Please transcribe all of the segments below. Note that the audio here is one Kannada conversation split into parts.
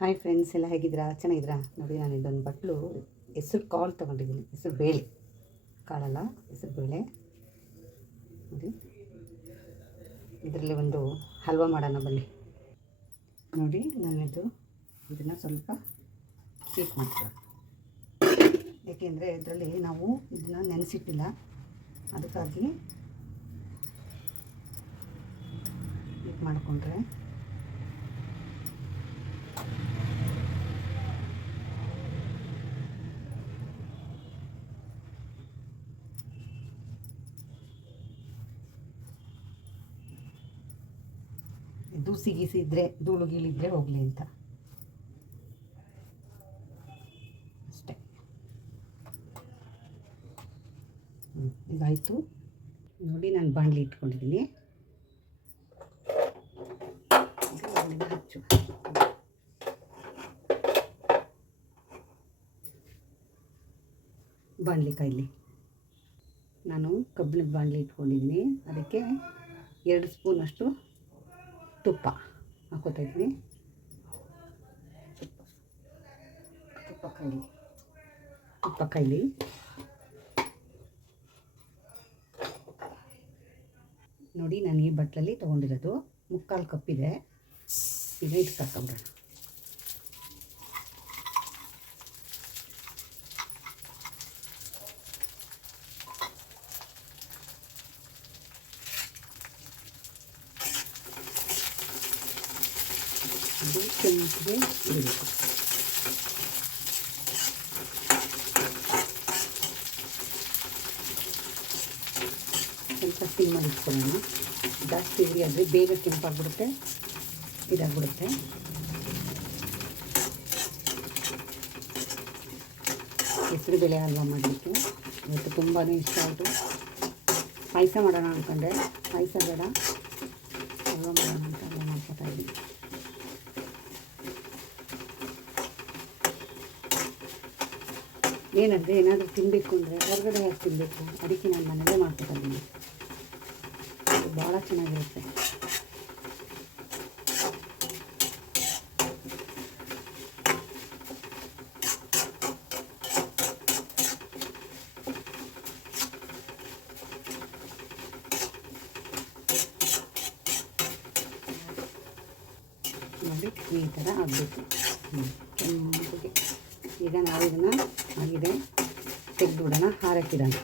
ಹಾಯ್ ಫ್ರೆಂಡ್ಸ್, ಎಲ್ಲ ಹೇಗಿದ್ದೀರಾ? ಚೆನ್ನಾಗಿದ್ದೀರಾ? ನೋಡಿ, ನಾನು ಇದೊಂದು ಬಟ್ಲು ಹೆಸರು ಕಾಳು ತೊಗೊಂಡಿದ್ದೀನಿ. ಹೆಸರು ಬೇಳೆ ಕಾಳಲ್ಲ, ಹೆಸರು ಬೇಳೆ. ನೋಡಿ, ಇದರಲ್ಲಿ ಒಂದು ಹಲ್ವಾ ಮಾಡೋಣ ಬನ್ನಿ. ನೋಡಿ, ಇದನ್ನು ಸ್ವಲ್ಪ ಸ್ವೀಟ್ ಮಾಡ್ತೀವಿ. ಏಕೆಂದರೆ ಇದರಲ್ಲಿ ನಾವು ಇದನ್ನು ನೆನೆಸಿಟ್ಟಿಲ್ಲ, ಅದಕ್ಕಾಗಿ ಸ್ವೀಟ್ ಮಾಡಿಕೊಂಡ್ರೆ ದೂಸಿ ಗೀಸಿ ಇದ್ದರೆ, ಧೂಳು ಗೀಳಿದ್ರೆ ಹೋಗಲಿ ಅಂತ ಅಷ್ಟೇ. ಇದಾಯಿತು. ನೋಡಿ, ನಾನು ಬಾಣಲಿ ಇಟ್ಕೊಂಡಿದ್ದೀನಿ. ಹಚ್ಚು. ಬಾಣಲಿ ಕಾಯಿಲಿ. ನಾನು ಕಬ್ಬಿಣದ ಬಾಣಲಿ ಇಟ್ಕೊಂಡಿದ್ದೀನಿ. ಅದಕ್ಕೆ 2 ಸ್ಪೂನಷ್ಟು ತುಪ್ಪ ಹಾಕೋತಾ ಇದ್ದೀನಿ. ತುಪ್ಪ ಕಾಯಿಲಿ. ನೋಡಿ, ನಾನು ಈ ಬಟ್ಲಲ್ಲಿ ತೊಗೊಂಡಿರೋದು 3/4 ಕಪ್ ಇದೆ. ಈಗ ಇದಕ್ಕೆ ಹಾಕೊಂಡ್ರೆ ಅದು ಕೆಂಪಿಗೆ ಇಡಬೇಕು. ಸ್ವಲ್ಪ ಸಿಮ್ ಮಾಡಿ ಇಟ್ಕೊಳ್ಳೋಣ. ಜಾಸ್ತಿ ಉರಿ ಆದರೆ ಬೇಗ ಕೆಂಪಾಗ್ಬಿಡುತ್ತೆ, ಇದಾಗ್ಬಿಡುತ್ತೆ. ಹೆಸರು ಬೇಳೆ ಹಲ್ವಾ ಮಾಡಲಿಕ್ಕೆ ಇವತ್ತು ತುಂಬಾ ಇಷ್ಟ ಆಯಿತು. ಪಾಯಸ ಮಾಡೋಣ ಅಂದ್ಕೊಂಡೆ, ಪಾಯಸ ಬೇಡ, ಹಲ್ವಾ ಮಾಡೋಣ ಅಂತ ಹಲ್ವಾ ಮಾಡ್ಕೊತಾ ಇದ್ದೀನಿ. ಏನಂದರೆ ಏನಾದರೂ ತಿನ್ನಬೇಕು ಅಂದರೆ ಹೊರಗಡೆ ಯಾಕೆ ತಿನ್ನಬೇಕು, ಅದಕ್ಕೆ ನಾನು ಮನೇಲೇ ಮಾಡ್ಕೊತಾ ಇದ್ದೀನಿ. ಅದು ಭಾಳ ಚೆನ್ನಾಗಿರುತ್ತೆ. ನೋಡಿ, ಈ ಥರ ಆಗಬೇಕು ಕೆಂಪಿಗೆ. ಈಗ ನಾವು ಇದನ್ನು ಆಗಿದೆ ತೆಗೆದುಬಿಡೋಣ, ಹಾರಕ್ಕಿಡೋಣ.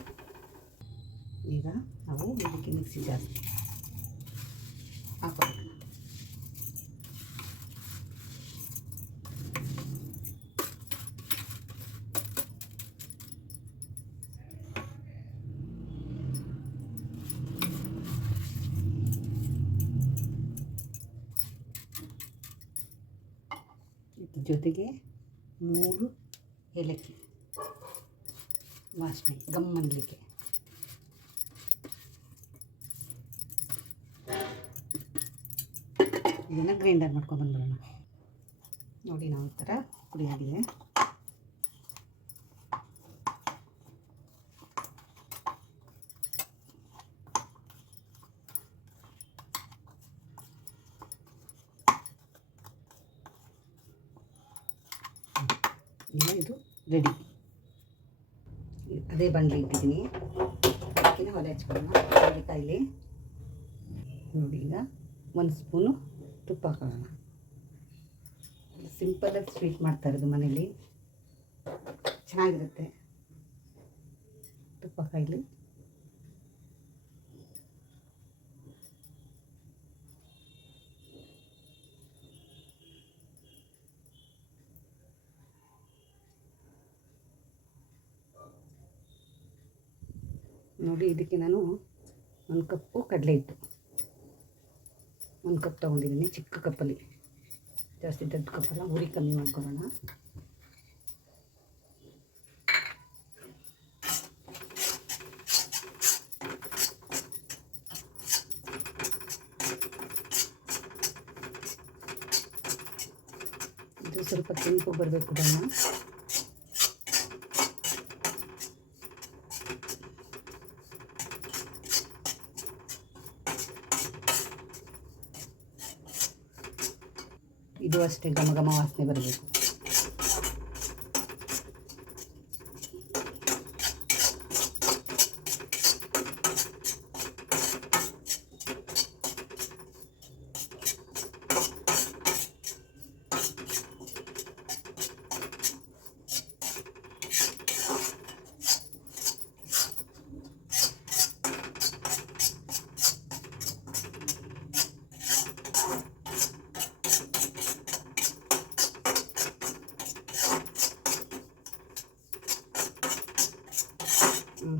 ಈಗ ನಾವು ಇದಕ್ಕೆ ಮಿಕ್ಸಿ ಜಾಸ್ತಿ ಹಾಕೋಣ. ಜೊತೆಗೆ 3 ಏಲಕ್ಕಿ ವಾಸನೆ ಗಮ್ಮನ್ಲಿಕ್ಕೆ. ಇದನ್ನು ಗ್ರೈಂಡರ್ ಮಾಡ್ಕೊಂಡ್ಬಂದ್ಬಿಡೋಣ. ನೋಡಿ, ನಾವು ಈ ಥರ ಪುಡಿಯಾಗಿದೆ. ಈಗ ಇದು ರೆಡಿ. ಅದೇ ಬಾಣಲಿ ಇಟ್ಟಿದ್ದೀನಿ, ಅದಕ್ಕೆ ಒಲೆ ಹಚ್ಕೊಳ್ಳೋಣ. ಕಾಯಿಲಿ. ನೋಡಿ, ಈಗ 1 ಸ್ಪೂನು ತುಪ್ಪ ಹಾಕೊಳ್ಳೋಣ. ಸಿಂಪಲಾಗಿ ಸ್ವೀಟ್ ಮಾಡ್ತಾ ಇರೋದು ಮನೇಲಿ, ಚೆನ್ನಾಗಿರುತ್ತೆ. ತುಪ್ಪ ಕಾಯಿಲಿ. ನೋಡಿ, ಇದಕ್ಕೆ ನಾನು 1 ಕಪ್ಪು ಕಡಲೆ ಹಿಟ್ಟು, 1 ಕಪ್ ತೊಗೊಂಡಿದ್ದೀನಿ. ಚಿಕ್ಕ ಕಪ್ಪಲ್ಲಿ, ಜಾಸ್ತಿ ದೊಡ್ಡ ಕಪ್ಪಲ್ಲ. ಉರಿ ಕಮ್ಮಿ ಮಾಡ್ಕೊಳ್ಳೋಣ. ಇದು ಸ್ವಲ್ಪ ಕೆಂಪು ಬರಬೇಕು ಬಣ್ಣ. ಇದು ಅಷ್ಟೇ ಘಮ ಘಮ ವಾಸನೆ ಬರಬೇಕು.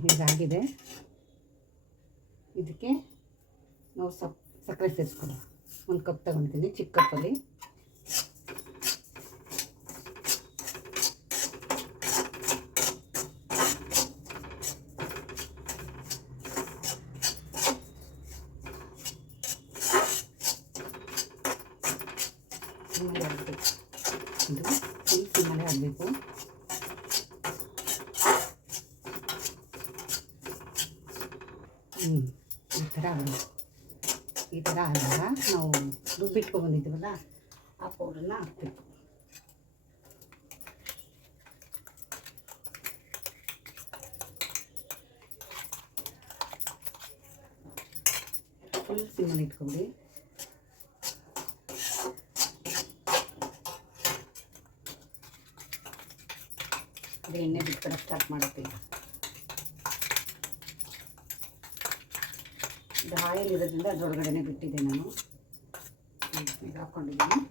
ಹೀಗಾಗಿದೆ. ಇದಕ್ಕೆ ನಾವು ಸಕ್ಕರೆ ಸೇರಿಸ್ಕೊಳ್ಳೋಣ. ಒಂದು ಕಪ್ ತಗೊಳ್ತೀನಿ, ಚಿಕ್ಕ ಕಪ್ಪಲ್ಲಿ. ಸಿಮ್ಮಲ್ಲಿ ಆಗಬೇಕು, ಇದು ಫುಲ್ ಸಿಮ್ಮಲ್ಲಿ ಆಗಬೇಕು. ಈ ಥರ ಆದಾಗ ನಾವು ರುಬ್ಬಿಟ್ಕೊಂಡ್ಬಂದಿದ್ದೀವಲ್ಲ ಆ ಪೌಡ್ರನ್ನ ಹಾಕಬೇಕು. ಫುಲ್ ಸಿಮ್ಮಲ್ಲಿ ಇಟ್ಕೊಂಡ್ಬಿಡಿ. ಅದು ಎಣ್ಣೆ ಬಿಟ್ಕೊಡೋಕೆ ಸ್ಟಾರ್ಟ್ ಮಾಡುತ್ತೆ. ಇದು ಆಯಿಲ್ ಇರೋದ್ರಿಂದ ಅದರೊಳಗಡೆ ಬಿಟ್ಟಿದ್ದೆ ನಾನು. ಈಗ ಹಾಕ್ಕೊಂಡಿದ್ದೀನಿ.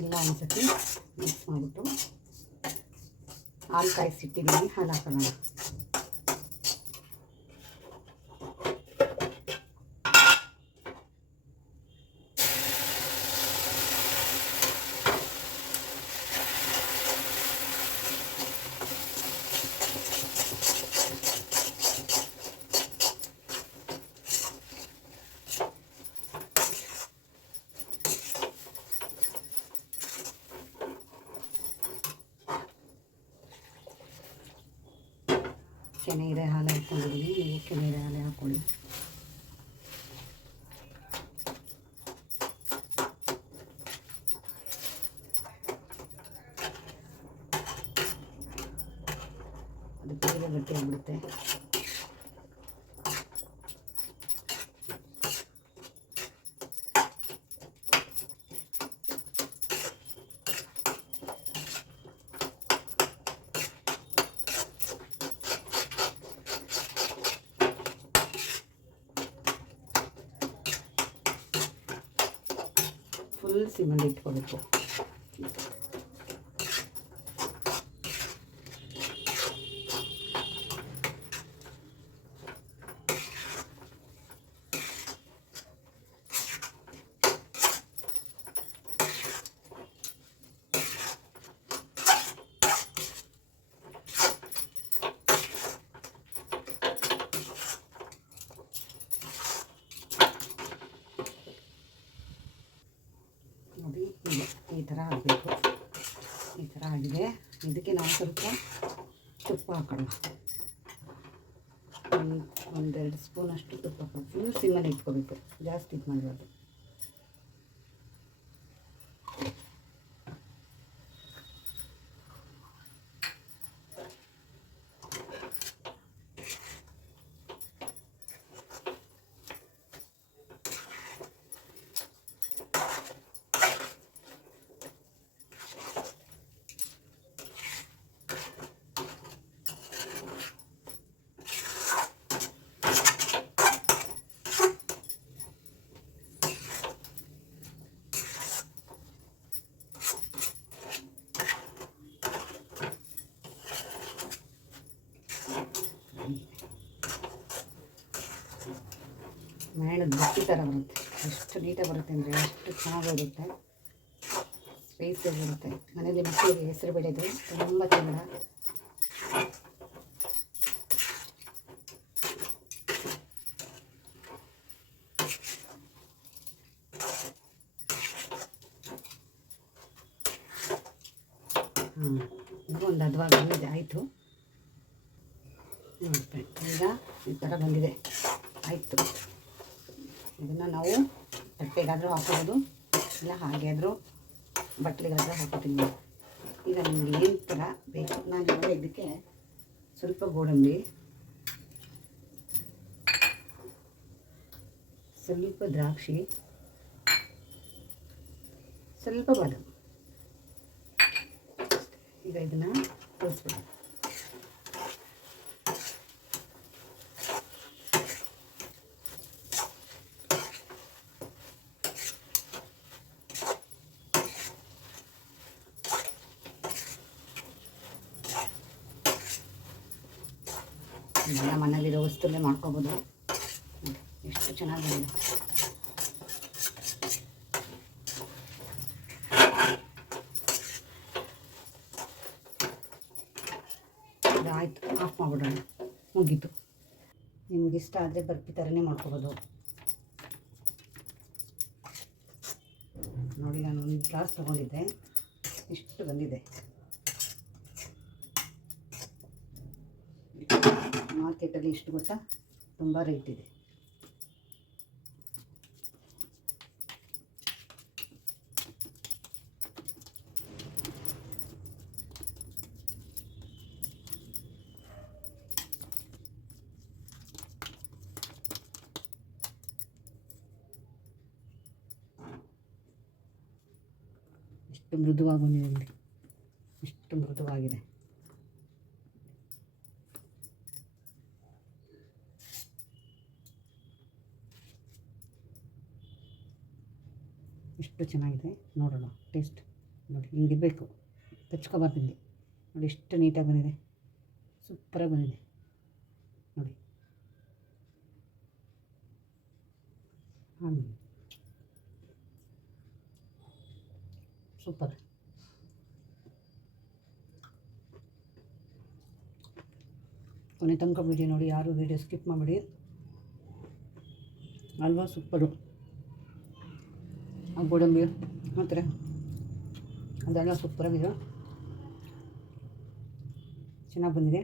ಎಲ್ಲ ಒಂದ್ಸತಿ ಮಿಕ್ಸ್ ಮಾಡಿಬಿಟ್ಟು ಹಾಲು ಕಾಯಿಸಿಟ್ಟಿದ್ದೀನಿ, ಹಾಲು ಹಾಕೋಣ. ಕೆನೆರೆ ಹಾಲು ಹಾಕ್ಕೊಂಡಿದ್ದೀನಿ, ನೀವು ಕೆನೆರೆ ಹಾಲೆ ಹಾಕ್ಕೊಳ್ಳಿ. ಅದು ಬೇರೆ ಗಟ್ಟಿ ಆಗಿಬಿಡುತ್ತೆ. ಫುಲ್ ಸಿಮ್ಮಲ್ಲಿ ಇಟ್ಕೋಬೇಕು. ನೋಡಿ, ಈ ಥರ ಆಗಬೇಕು. ಈ ಥರ ಆಗಿದೆ. ಇದಕ್ಕೆ ನಾವು ಸ್ವಲ್ಪ ತುಪ್ಪ ಹಾಕೋಣ. ಒಂದೆರಡು ಸ್ಪೂನಷ್ಟು ತುಪ್ಪ ಹಾಕೋಣ. ಫುಲ್ ಸಿಮ್ಮಲ್ಲಿ ಇಟ್ಕೋಬೇಕು, ಜಾಸ್ತಿ ಇದು ಮಾಡಬಾರ್ದು. ಮೇಣದ ಬುಟ್ಟಿ ಥರ ಬರುತ್ತೆ. ಎಷ್ಟು ನೀಟಾಗಿ ಬರುತ್ತೆ ಅಂದರೆ ಅಷ್ಟು ಚೆನ್ನಾಗಿ ಬರುತ್ತೆ, ಸ್ಪೈಸಿಯಾಗಿ ಬರುತ್ತೆ. ಮನೇಲಿ ಮಕ್ಕಳಿಗೆ ಹೆಸರು ಬೇಳೆದು ತುಂಬ ಚೆಂದ. ಒಂದು ಹದವಾಗಿ ಬಂದಿದೆ, ಆಯಿತು ನೋಡಿ ಫ್ರೆಂಡ್. ಈಗ ಈ ಥರ ಬಂದಿದೆ, ಆಯಿತು. ಇದನ್ನು ನಾವು ತಟ್ಟೆಗಾದರೂ ಹಾಕೋಬೋದು, ಇಲ್ಲ ಹಾಗೆ ಆದರೂ ಬಟ್ಲಿಗಾದರೂ ಹಾಕೋತೀನಿ. ಈಗ ನಿಮಗೆ ಏನು ಥರ ಬೇಕು. ನಾನು ಇವಾಗ ಇದಕ್ಕೆ ಸ್ವಲ್ಪ ಗೋಡಂಬಿ, ಸ್ವಲ್ಪ ದ್ರಾಕ್ಷಿ, ಸ್ವಲ್ಪ ಬಾದಾಮಿ, ಈಗ ಇದನ್ನು ಕಲಿಸ್ಬಿಡೋಣ. ಎಲ್ಲ ಮನೇಲಿರೋ ವಸ್ತುಲ್ಲೇ ಮಾಡ್ಕೋಬೋದು. ಎಷ್ಟು ಚೆನ್ನಾಗಿದೆ. ಆಯಿತು, ಆಫ್ ಮಾಡಿಬಿಡೋಣ, ಮುಗೀತು. ನಿಮ್ಗೆ ಇಷ್ಟ ಆದರೆ ಬರ್ಫಿ ಥರನೇ ಮಾಡ್ಕೋಬೋದು. ನೋಡಿ, ನಾನು ಒಂದು ಗ್ಲಾಸ್ ತೊಗೊಂಡಿದ್ದೆ, ಇಷ್ಟು ಬಂದಿದೆ. ಮಾರ್ಕೆಟಲ್ಲಿ ಇಷ್ಟು ಗೊತ್ತಾ, ತುಂಬ ರೇಟ್ ಇದೆ. ಎಷ್ಟು ಮೃದುವಾಗಿ ಬಂದಿದೆ ನೋಡಿ, ಎಷ್ಟು ಮೃದುವಾಗಿದೆ. ಎಷ್ಟು ಚೆನ್ನಾಗಿದೆ ನೋಡೋಣ. ಟೇಸ್ಟ್ ನೋಡಿ, ಹಿಂಗಿರಬೇಕು, ಕಚ್ಕೊಬಾರ್ದು. ಹಿಂಗೆ ನೋಡಿ, ಎಷ್ಟು ನೀಟಾಗಿ ಬಂದಿದೆ, ಸೂಪರಾಗಿ ಬಂದಿದೆ ನೋಡಿ. ಸೂಪರ್. ಕೊನೆ ತನಕ ವಿಡಿಯೋ ನೋಡಿ, ಯಾರು ವಿಡಿಯೋ ಸ್ಕಿಪ್ ಮಾಡಿಬಿಡಿ. ಅಲ್ವಾ ಸೂಪರು. ಆ ಗೋಡಂಬಿ ಮಾತ್ರ ಅದೆಲ್ಲ ಸೂಪರಾಗಿದೆ, ಚೆನ್ನಾಗಿ ಬಂದಿದೆ.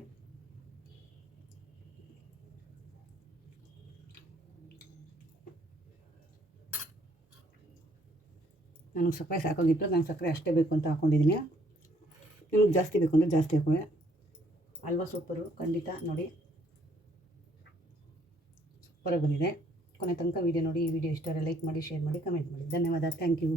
ನನಗೆ ಸಕ್ಕರೆ ಸಾಕಾಗಿತ್ತು, ನಾನು ಸಕ್ಕರೆ ಅಷ್ಟೇ ಬೇಕು ಅಂತ ಹಾಕ್ಕೊಂಡಿದ್ದೀನಿ. ನಿಮಗೆ ಜಾಸ್ತಿ ಬೇಕು ಅಂದರೆ ಜಾಸ್ತಿ ಹಾಕುವೆ. ಅಲ್ವಾ ಸೂಪರು, ಖಂಡಿತ ನೋಡಿ, ಸೂಪರಾಗಿ ಬಂದಿದೆ. ಕೊನೆ ತನಕ ವೀಡಿಯೋ ನೋಡಿ. ಈ ವಿಡಿಯೋ ಇಷ್ಟ ಆದರೆ ಲೈಕ್ ಮಾಡಿ, ಶೇರ್ ಮಾಡಿ, ಕಮೆಂಟ್ ಮಾಡಿ. ಧನ್ಯವಾದ. Thank you.